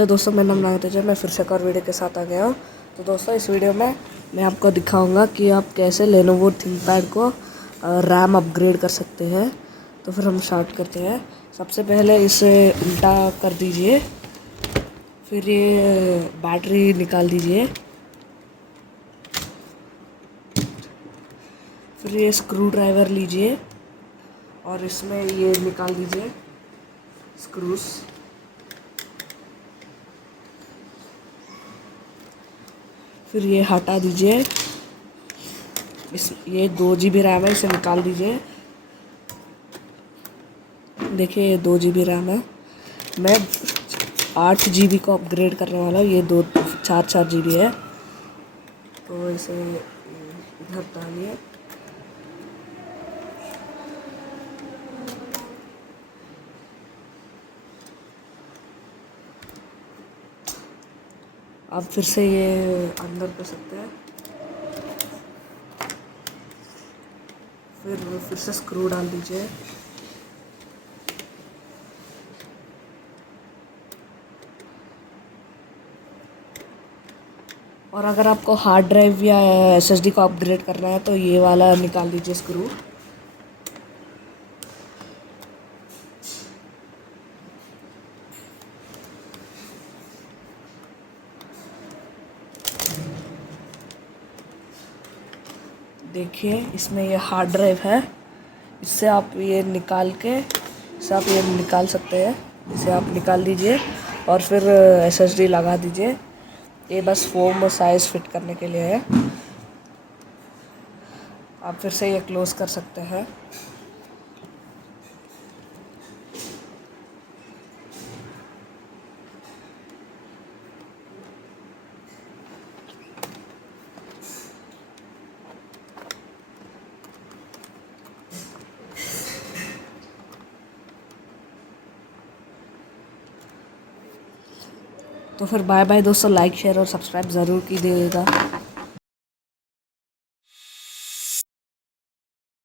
Hello दोस्तों, मेरा नाम नागराज है। मैं फिर से एक और वीडियो के साथ आ गया हूँ। तो दोस्तों, इस वीडियो में मैं आपको दिखाऊंगा कि आप कैसे लेनोवो थिंकपैड को रैम अपग्रेड कर सकते हैं। तो फिर हम स्टार्ट करते हैं। सबसे पहले इसे उल्टा कर दीजिए, फिर ये बैटरी निकाल दीजिए, फिर ये स्क्रू ड्राइवर लीजिए और इसमें ये निकाल दीजिए स्क्रूज। फिर ये हटा दीजिए। ये 2 GB रैम है, इसे निकाल दीजिए। देखिए, ये 2 GB रैम है। मैं 8 GB को अपग्रेड करने वाला हूँ। ये 4 GB है, तो इसे इधर डालिए। आप फिर से ये अंदर कर सकते हैं। फिर से स्क्रू डाल दीजिए। और अगर आपको हार्ड ड्राइव या SSD को अपग्रेड करना है तो ये वाला निकाल दीजिए स्क्रू। देखिए, इसमें ये हार्ड ड्राइव है। इससे आप ये निकाल सकते हैं। इसे आप निकाल दीजिए और फिर SSD लगा दीजिए। ये बस फोम साइज फिट करने के लिए है। आप फिर से ये क्लोज कर सकते हैं। तो फिर बाय बाय दोस्तों। लाइक शेयर और सब्सक्राइब ज़रूर कीजिएगा।